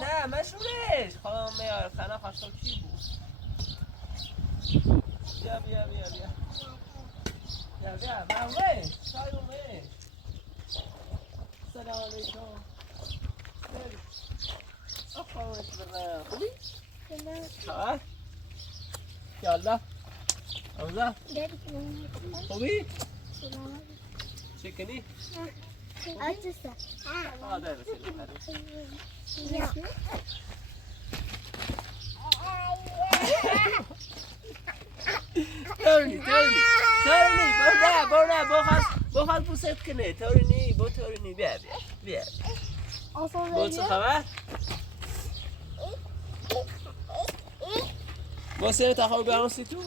نه مشورش خانم میار خانه خواستم کی بود بیا من وی شاید وی سلام علیکم آفرین برای خوبی؟ خبر؟ یالله اوزا خوبی؟ چی کنی؟ ده بسیاری تورنی بخواد بوست کنه تورنی بیا بود چه خبر؟ با سر تخواه برانسی تو؟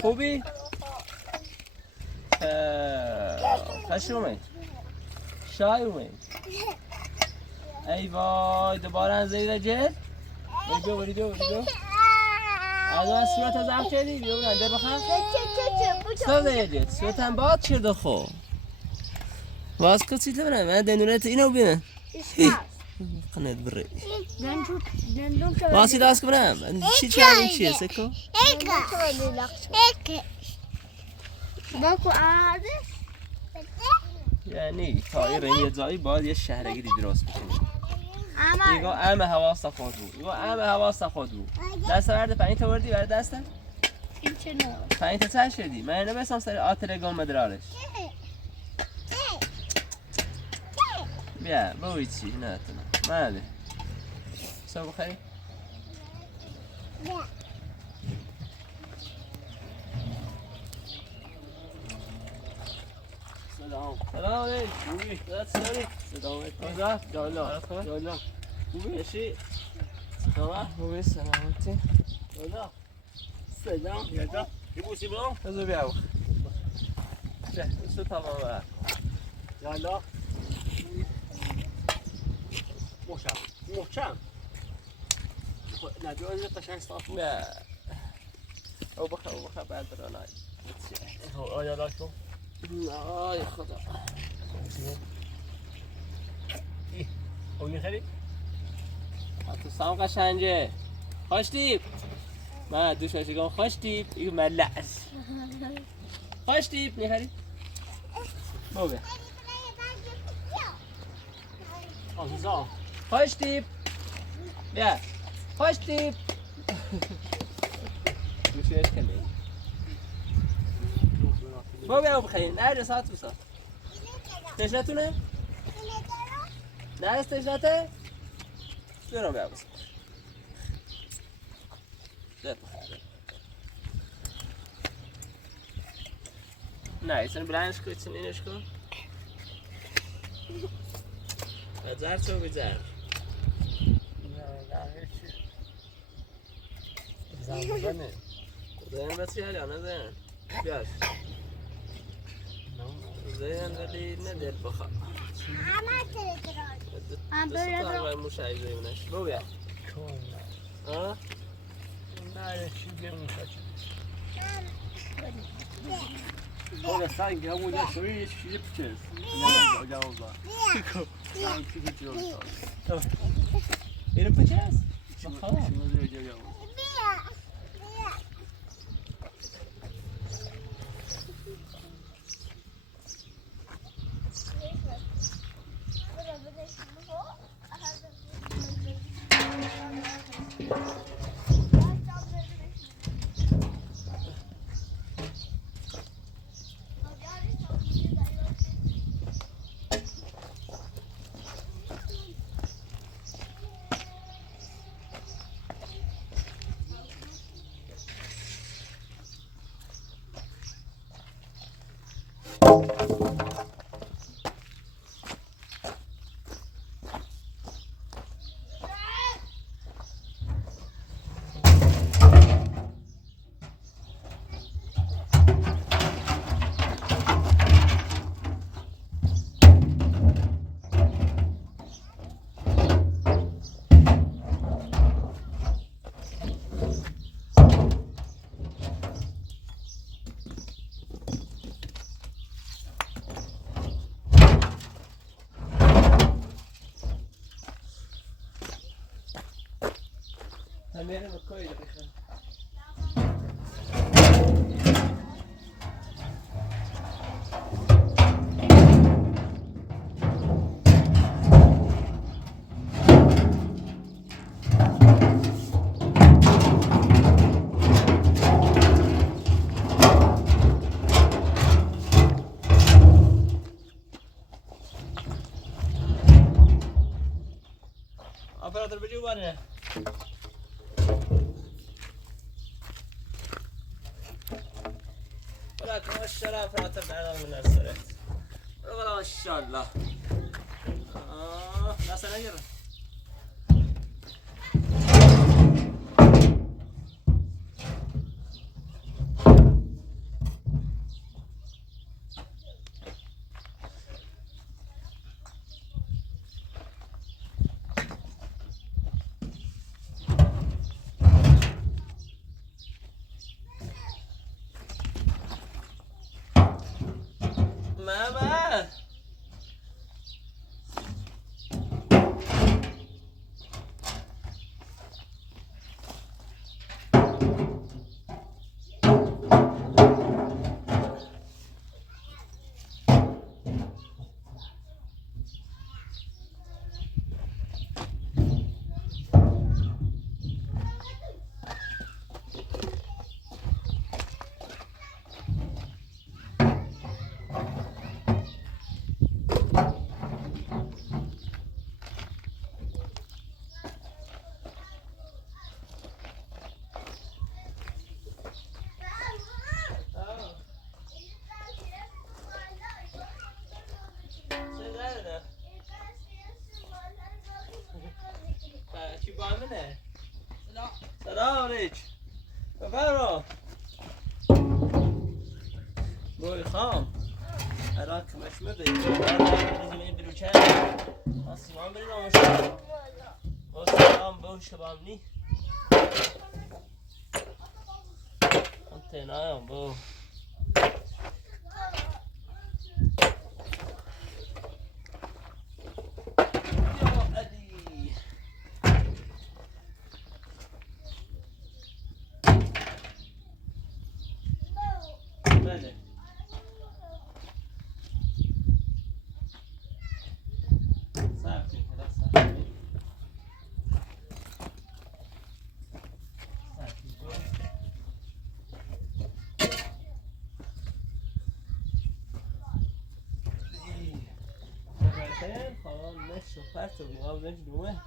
خوبی؟ خوش اومد شای اومد ای وای دوباره از زیر جل بیا از اون صورت از هم کردی بیا برن در بخواه صورت از جل صورت هم باد کرده خوب باز کسی تو برن من دنونت اینو بینن قنات بری باسی داست که برم چی چیه سکو؟ باکو آده یعنی تایر این جایی باید یه شهرگیری درست بکنیم ایگو همه حواست خود بود دست ورده پایین تا وردی ورده دستم این چه نوع پایین تا چند شدی من اینو بسام سر آترگان مدرالش بیا بوی چی نه تونه ماله صبح بخیر سلام علیکم خوبی سلام علیکم جالا خوبی چی سلام خوبی سلامتی جالا سلام یادا بوسی برام بزو بیا چه تو تمام جالا محکم نجوز قشنگ صاف نه او بخیر بعد رانای آیا داشتم آی خدا خوبی خیلی تو سام قشنگه خوش تیب ما دوش باشگم خوش تیب ایو ملعس خوش تیب نیخری بابا عزیزا خوش تیب بیا خوش تیب دوشش کنی بابا بیا بخیر نه رسات بسات تشنتونه نه است تشنته برو بیا بسات نه sen بلندش کن sen اینش کن بذار تو بذار زنبانه زين بس يا انا زين بياش زين ولی ندل بخا اما مش عايز منش بو بیا ها نه چی بیرون Ora sanki همونجا شویش چیزی بچست جوابا sanki gidiyor اینو پچس şunu diyecek ya همه مکایی دقیقا اپراتور بجو بانه ولكن الشرف راتب بعض من السرعة والله ما شاء الله لا سنجر ماما چی بامنه؟ سلام علیک بفرما بوی خام عراق مشمده بزمین بلوچه آسیمان برید آموشه سلام به شبام نی انتنایم بو نده. صبر کن پدر، صبر کن. صبر کن. خیلی خواهم نشو پرتو بیام نش دومه.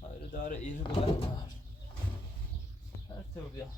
خیلی داره ایره ببر. پرتو بیا.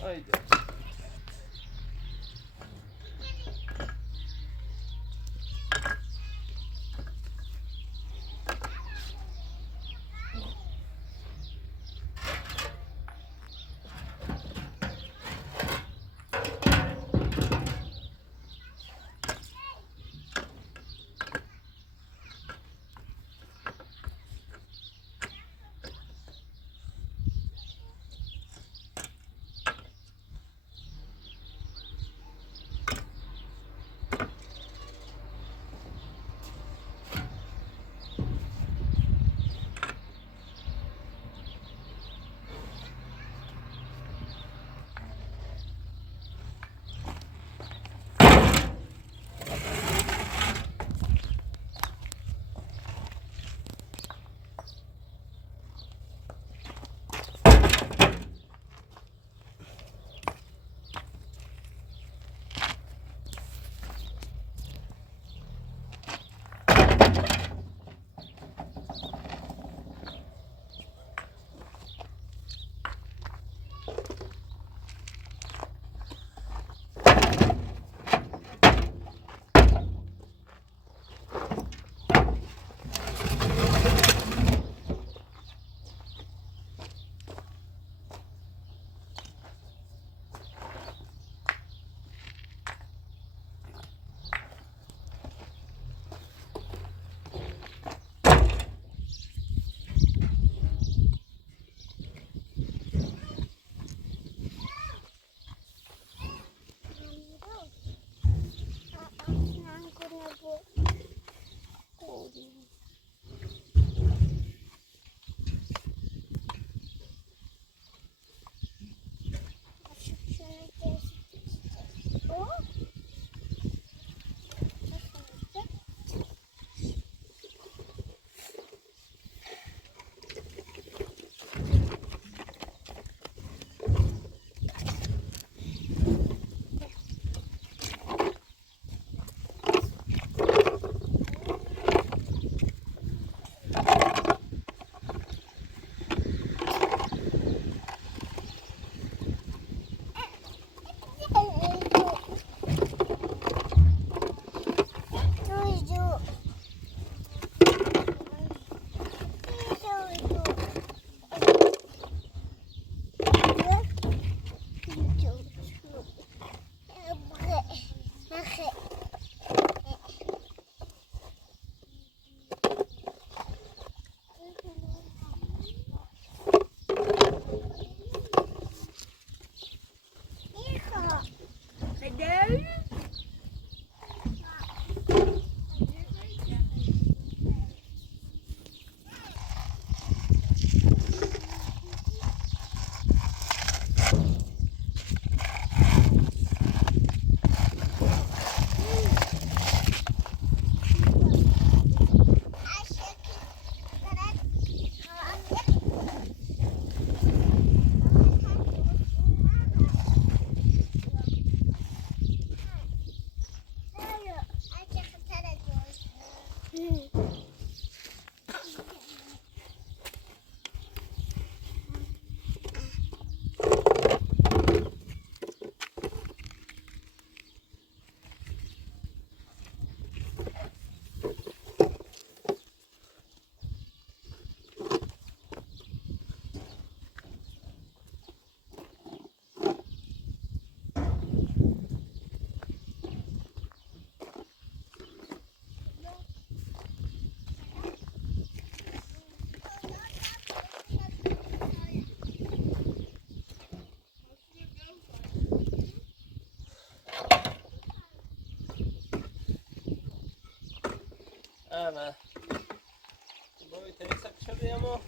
Haydi. ما باید تریسا پیشا بیامو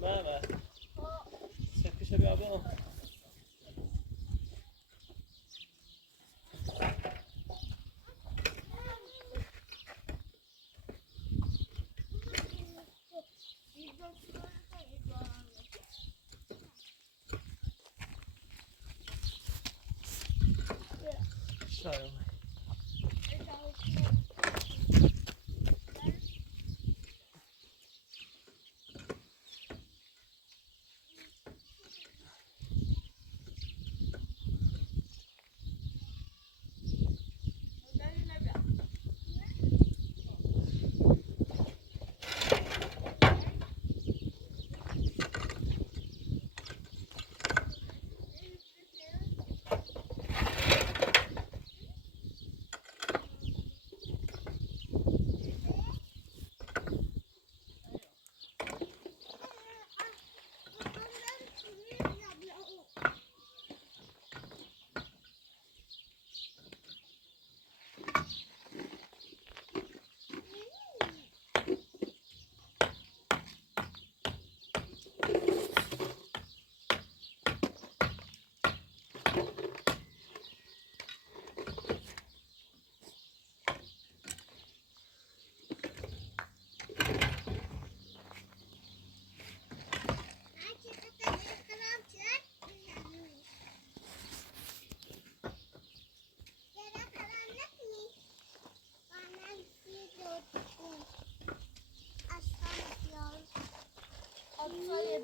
ما سه پیشا بیامو شاید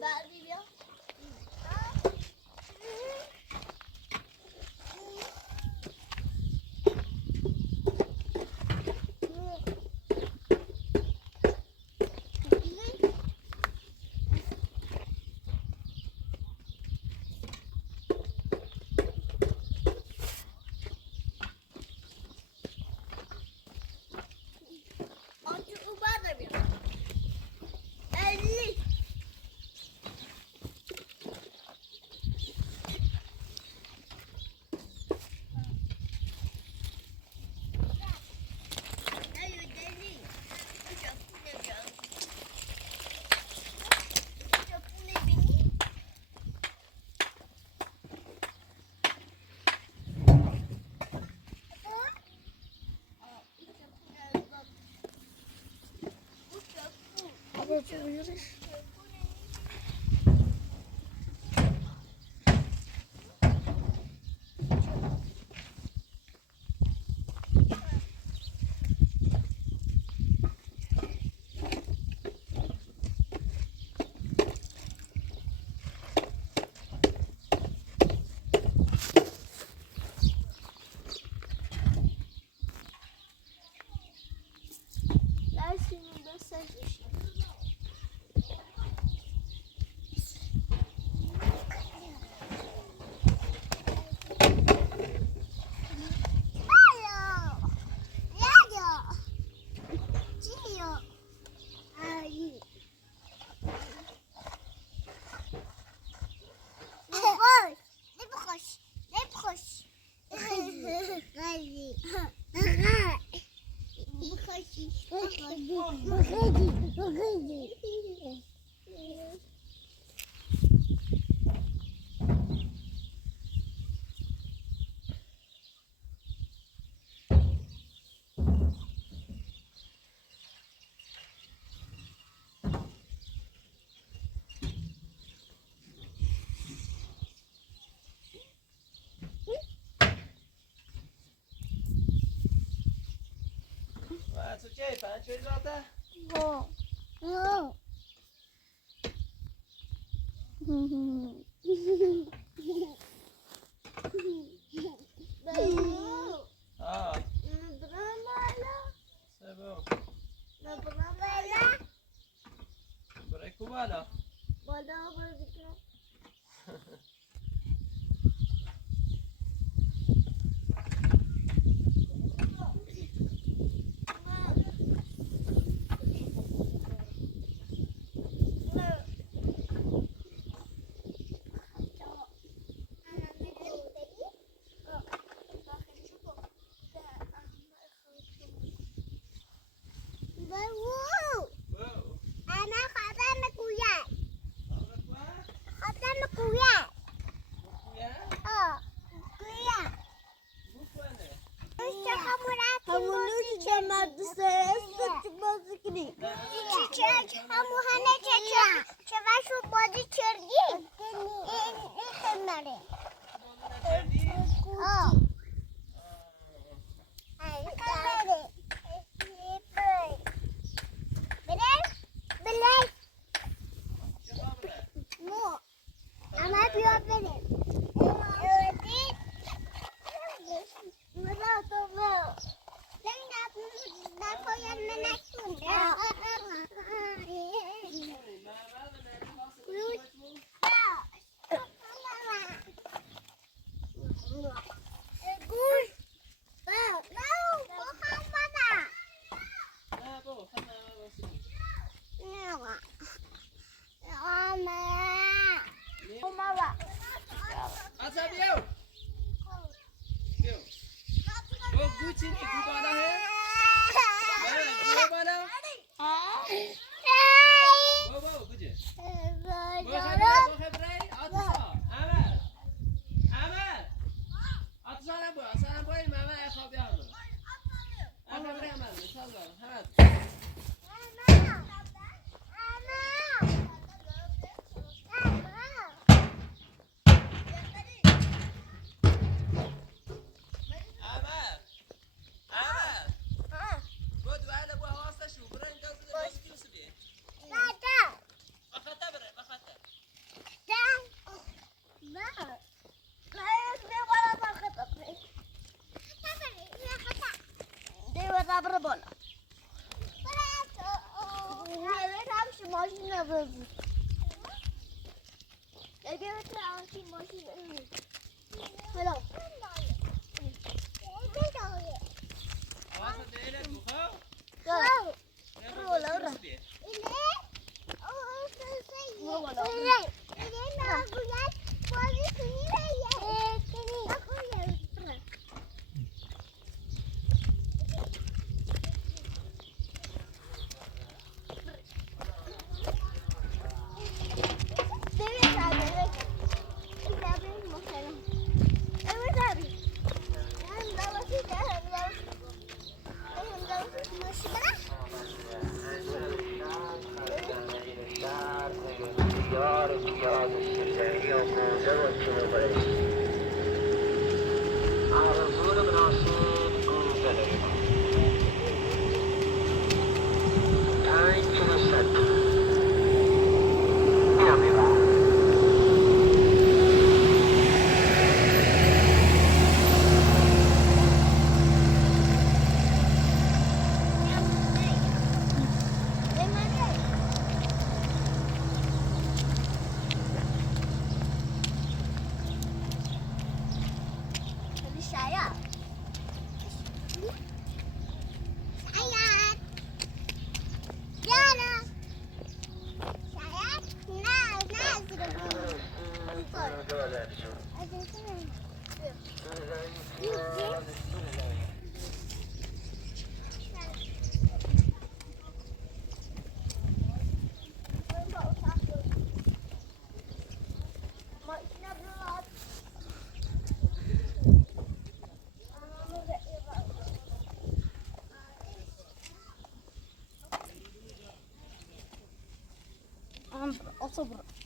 بعدی بیا تو چه پنج چه زاده؟ No. آه سبو برای کو بالا همه چه شو بازی کردی؟ این خمره صبر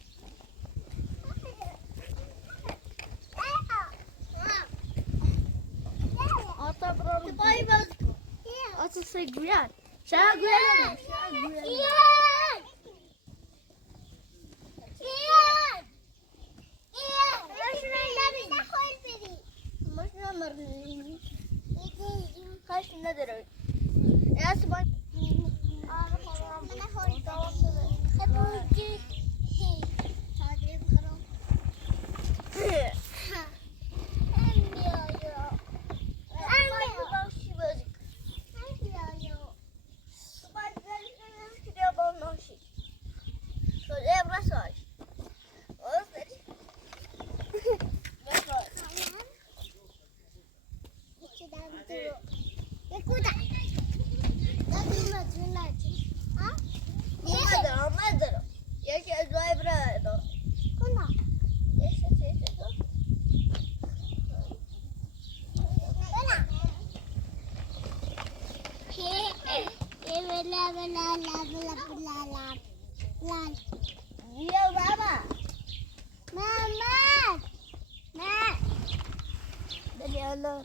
say Guyana. Shout Guyana. Kaç nedir o? Ya sabah. لال بیا بابا محمد نه بلی الله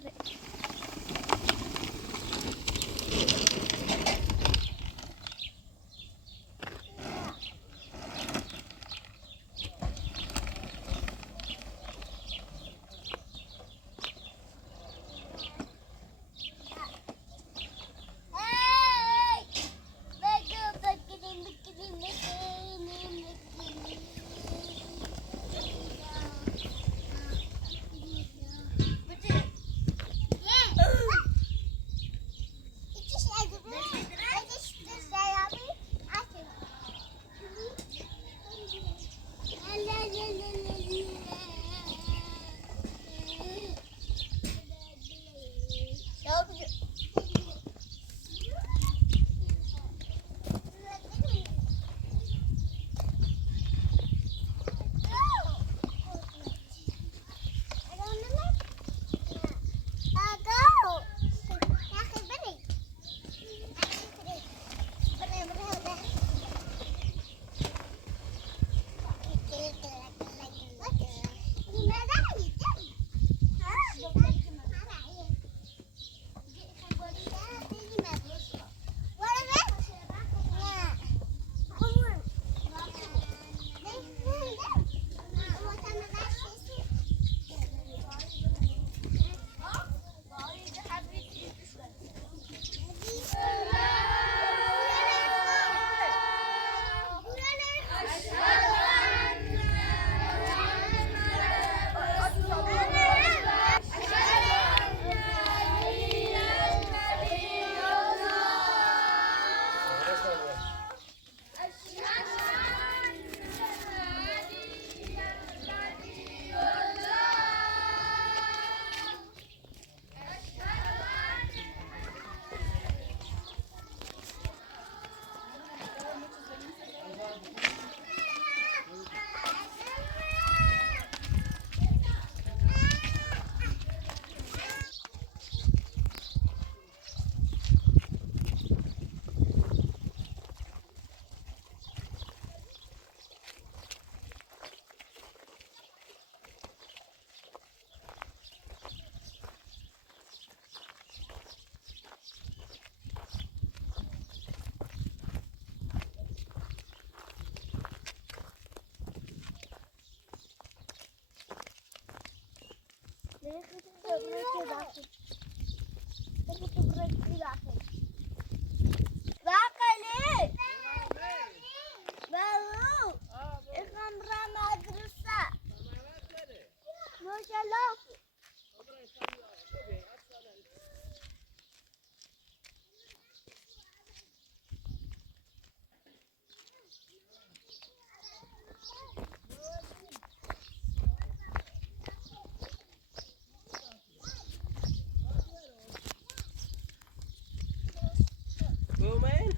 بومین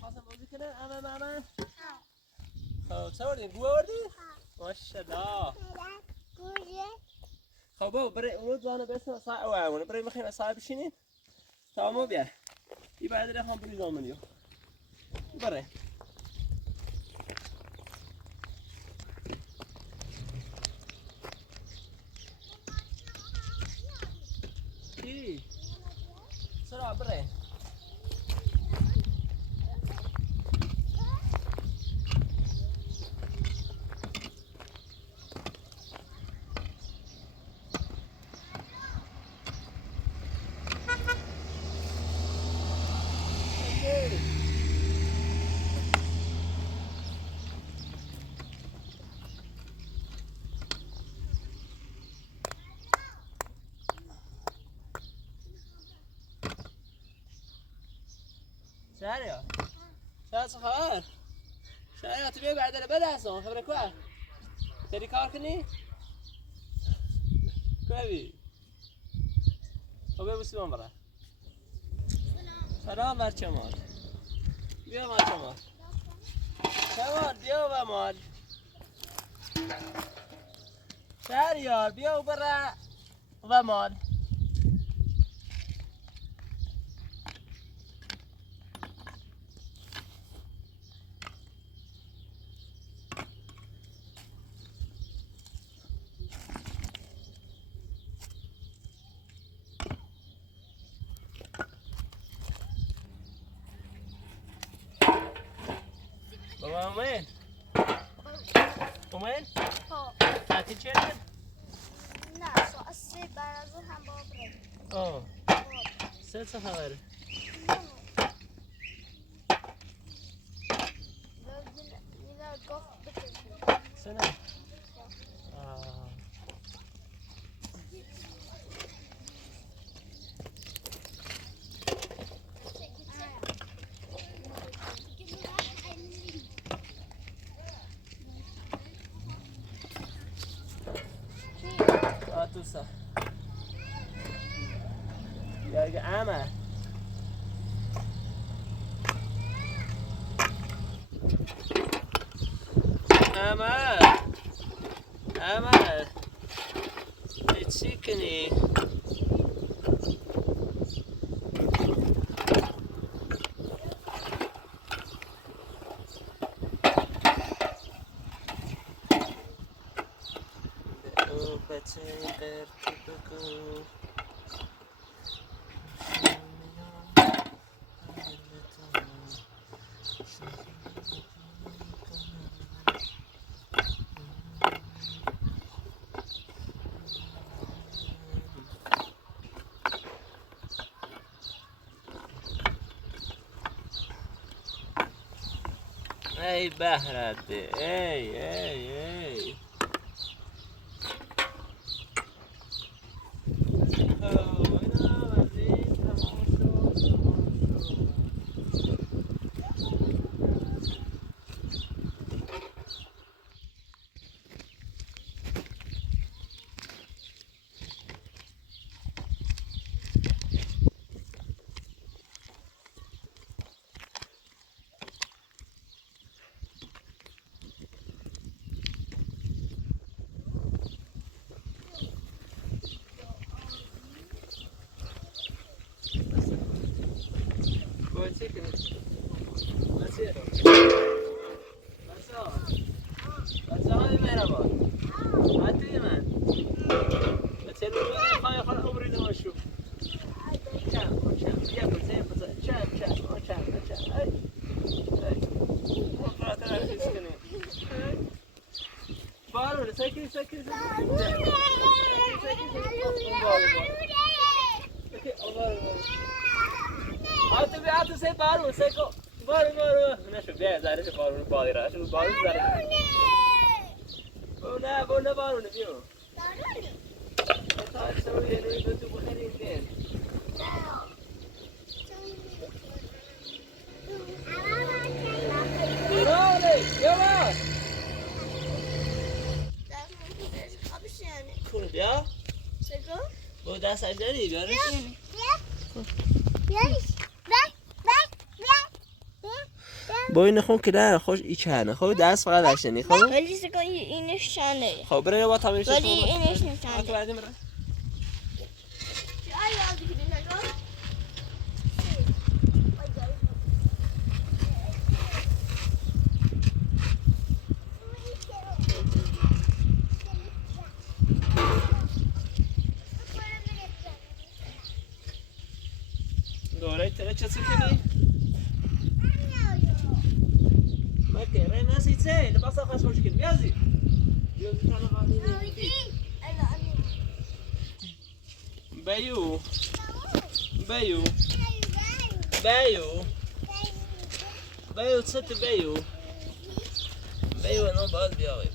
خواستم بازی کنن اما خب چه وردین؟ گوه وردی؟ ماشالله خب بابا برای اونو دوانه بسن اصلا اوه برای مخین اصلا بشینین تمامو بیا ای باید ره هم بری زامنیو برای ای سرعه برای شهریار شهر چه خبر؟ شهریار تو بیا بعد بده اصلا خبره که؟ سری کار کنی؟ کوی خب بیا بوسی من برای سلام بر چمال بیا ما چمال چمال بیا و مال شهریار بیا و برای و مال بابا اومد اومد ها تعطیل چرا نه ساعت 3 بعد از اون هم بابا بریم آه سه چه خبره میلا گفت بکشیم سه نه آه دوستا یا عمه عمه چی کنی ای بهرده ای ساكن هاتو سه بارو سيكو بارو نشوف بيع زارش بارو بالي راش بارو زارش بونا بارو نبيو تعال سوي لي بنتو بخير فين يلا كل بيا سيكو بو دست اجداری بیاره با این نخون که نه خوش ای چنه خب دست فقط داشتنی خب ولی سیکو اینش چنده خب برای با تمرین ولی اینش تو نشنده بعدی برای دوره تره چه سکنی؟ مکه رای نسی چه لباس خاص خوش کن بیازی بیازی تنها خالی بیو بیو بیو بیو چه تو بیو بیو نو باز بیاوی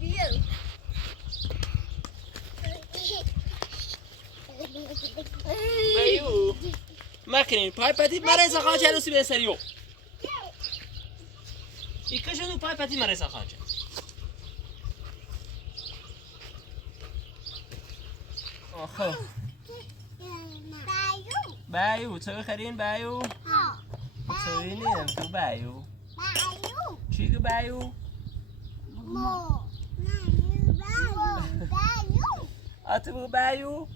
بیو مکنین پای پتی مرزا خواهد هنوسی به سریو ایکشونو پای پتی مرزا خواهد آخه بیو چه بخرین بیو چه بینیم تو بیو چی که بیو آتو بگو بیو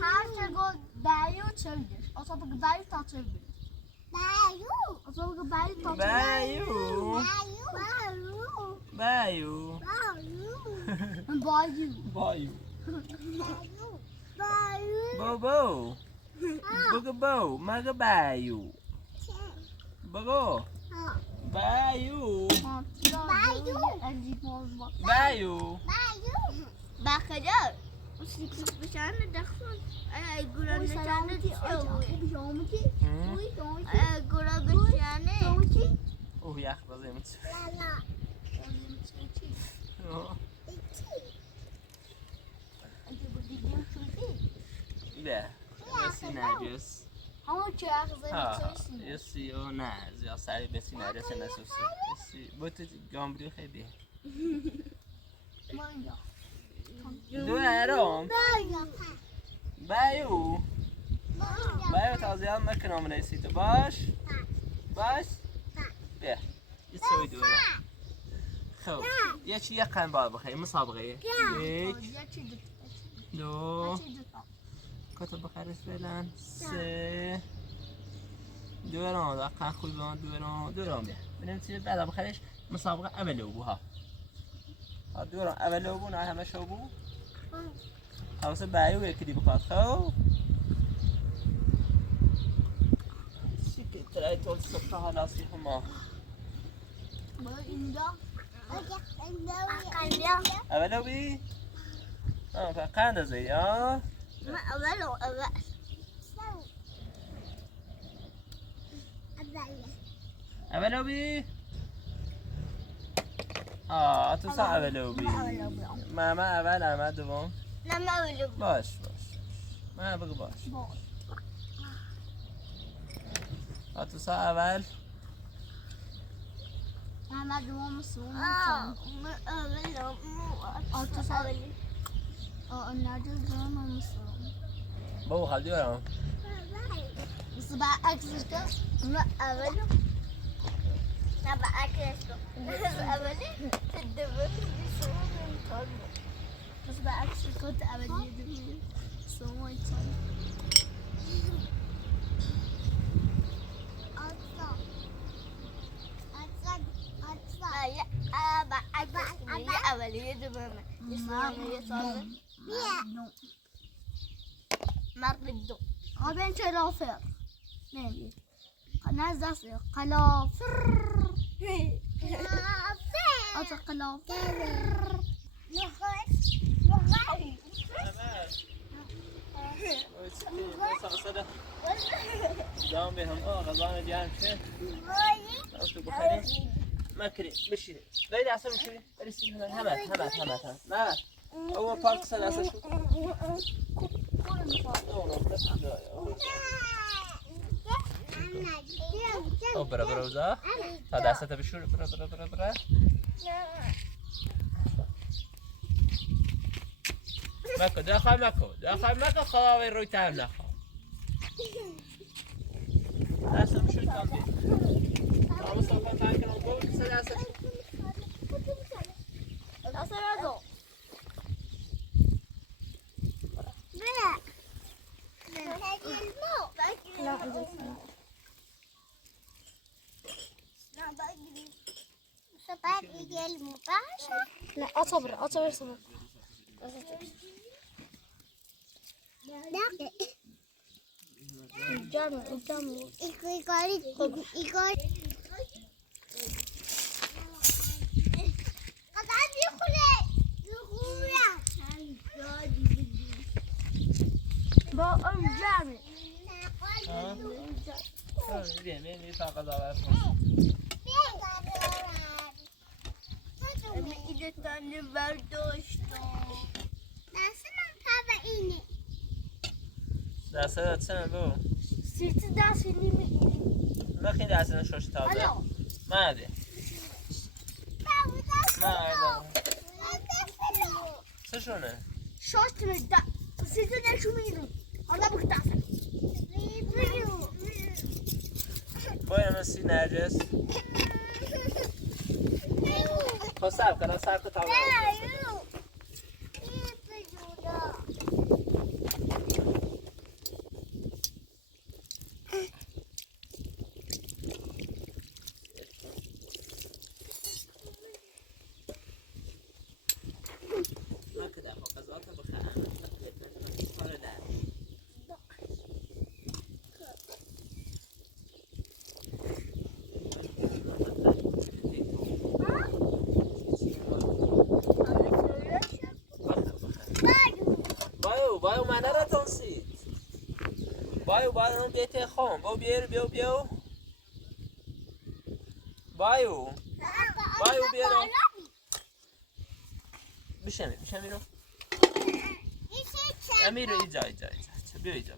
Her şey gol bayı çöldür. O sabah bayı ta çöldür. O sabah bayı ta بیو بیو bayı. بایو بابو بگو بو مگه بایو بگو بایو بایو بخدا سیکس بشنه دخون گران نشانه گران بشنه اوه یخ بازه میتونه ده بسی نجس همون که اخزه ها میتونی یسی او نه زیاد سری بسی نجس نسوسی یسی بوت گامبریو خیلی مانگا دو ارام بایو بایو تازیان نکنم نیستی تو باش بیا یسوی دو ارام خب یه چی یک قن بار بخیر مسابقه یک دو کتب بخیرش فعلا سه دو ارام دقیقا خوی بان دو ارام بیا بینیم چیز بعد بخیرش مسابقه اوله بو ها دو ارام اوله بو نه همه شو بو حواسه بایو یکی دی بخواد خب چی که ترای طول صبح حالا سیخ ما با اینجا اوله بی؟ قند ازی ها؟ اوله بی؟ تو سا اوله بی ماما اول اما دوم باش ما بگو باش تو سا اول محمد دوم سوم النادي دوم مسوم بابا خالدی برام بس بعكس كده ما أبدا ما بعكس بس أبدا تدبر بسوق الطلبة بس بعكس كنت أبدي سوي يا بعكس يا أبدا يدبر يسوي مر بالدو قبل كلافر نبي ناس قلافر أتا قلافر دام بهم غضبان جان شيء أوتو بخير ما كري مشي ليلى عسل مشي أرسل همات ما هو بارك سلاسة شو برا وزا هذا أساته بشور برا ماكو داخل خلاوي روي تام نخو أسا بشور كامبي أبو صوفا تاكل ونقول سلاسة لا أصبر صبر قدامه با جامع بيعمل طاقة ضوئية إذا تاني برداشتم دسته سنة بو سيرت داس فيلم ما خي دسته شوش تابه ما أدري ما أدري شلونه شوت دا سيرت نشو مينو أنا بختار باید مستی نرجس خب سب کنم سب که تابه ما کده خب قضاوت بخواهم بایو اون بیت خام با بیو بایو بیارو بشم میرو امیرو ایجا بیا ایجا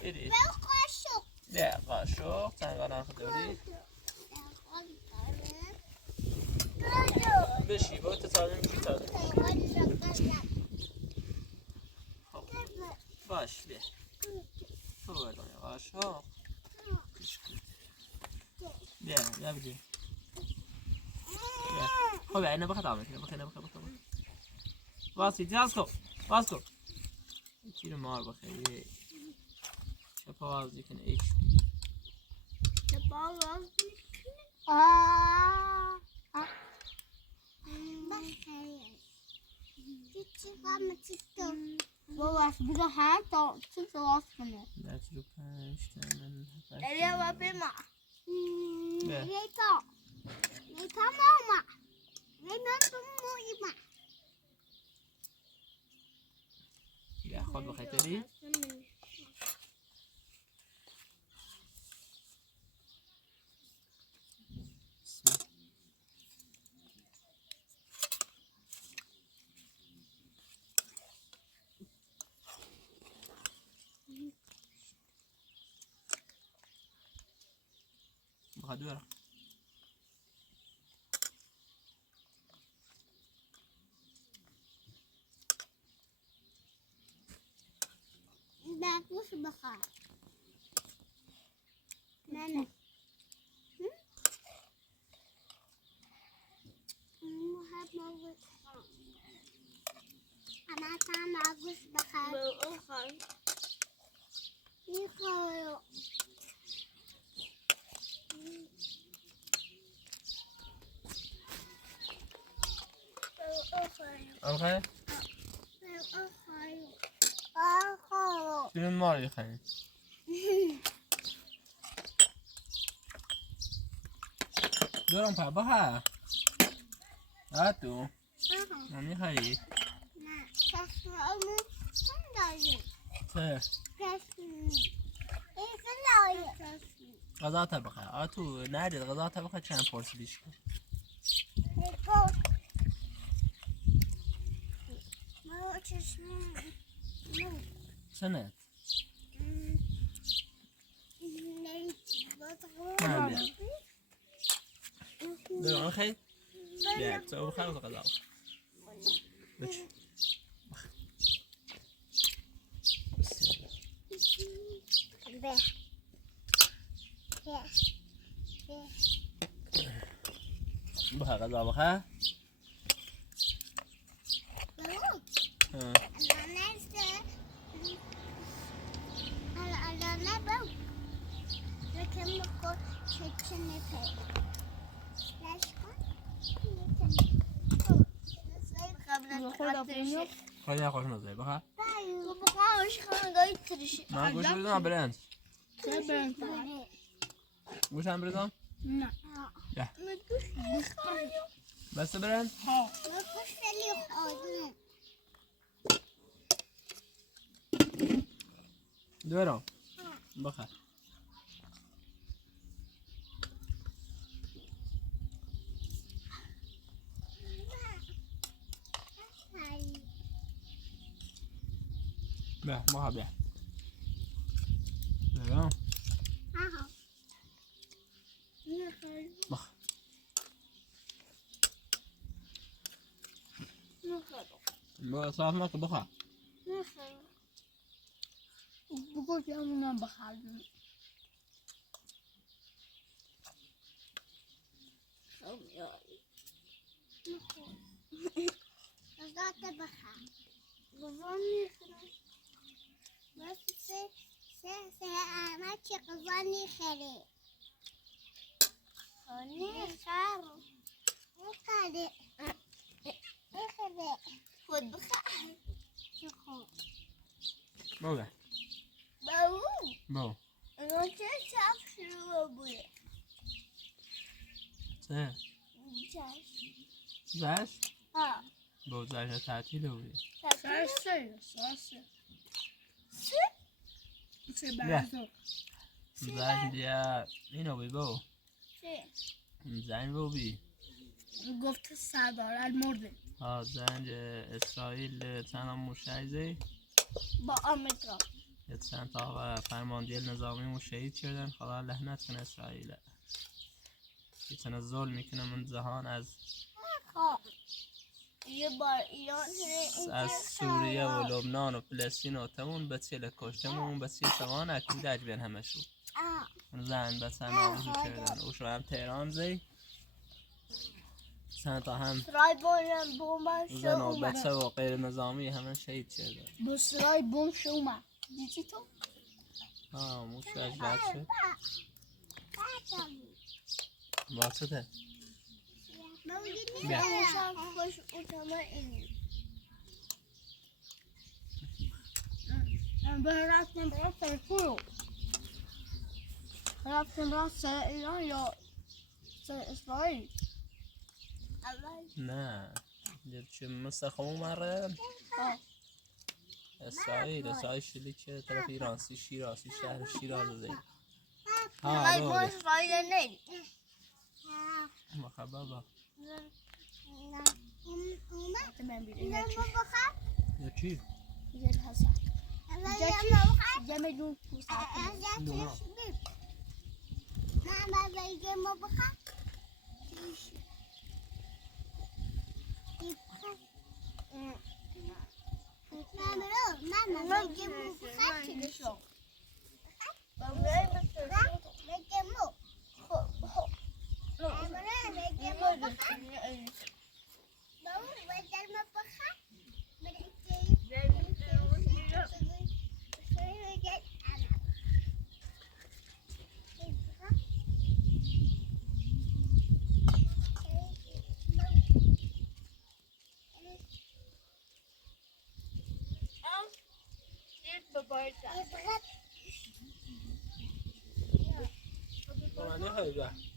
ایری بیا قاشق تنگانان خدوری بشی با تصادم میشی باش بیا تو بردم یا قاشق بیا بیا خب اینه بخواد آمد بخواد واسی جاز کن تیر مار بخیر چپا وازی کنه ایش بابا دیگه هم تا چی سواس کنه دست رو پنج تنن Ele vai pegar. نیتا ماما ماما بیا خود بخواه تری بخواه دورم باكوش بخار نانا محب موجود أنا كان باكوش بخار يخوي آخه شنو ماری خیلی دورم پا بخواه تو مامی خیلی نه کسرمو داریم چه غذا تا بخواه تو نرید غذا تا بخواه چند پرسی بیش کن سنت دورم خیلی بیا تو بخواه غذا بخواه بچ بخواه غذا بخواه خیلی خوش مزه بخواه من گوش بریدم برنج گوش هم بریدم؟ نه بیا بسته برنج؟ دورم بخواه بیا بخواه بیا دورم بخواه بخواه صاف نکن بخواه بگو که همونم بخوردیم غذات بخور غذا بس سه احمد چه غذا میخره خر میخره خود بخواه چه خوب بابا بابا انا چه شب شروع بوده چه؟ زش؟ با زش تعطیل بودی سه چه بیا. برزو زن بیا اینو بی بو چه؟ زن بو بی گفت سردار المرده ها زنج اسرائیل تنها موشایزه با آمریکا یه چند تا فرماندهی نظامی شهید شدن خدا لعنت کنه اسرائیل یه چند ظلم میکنه من جهان از یه بار ایران از سوریه و لبنان و فلسطین و تمون بچه کشتمون بچه سوان اکیدج بین همه شو زن بچه ناموزو شدن او شو هم تهران زی چند تا هم سرای بارم بومبر شو زن و اومد بچه و غیر نظامی همه شهید شدن بسرای بوم شو اومد دیدی تو؟ ها موش از بد شد با چه ده؟ بیا. خوش اتما این رفتیم راست سر ایران یا سر اسرائیل اول نه یه چه مستخدم مره اسرائیل شلیک طرف ایرانسی شیراسی شهر شیراز زی ها سرای دو بار اسرائیل نیدی مخببا من بیرون یا چی؟ یه حسن یه میلیون پوست دونا بابا نه هیچ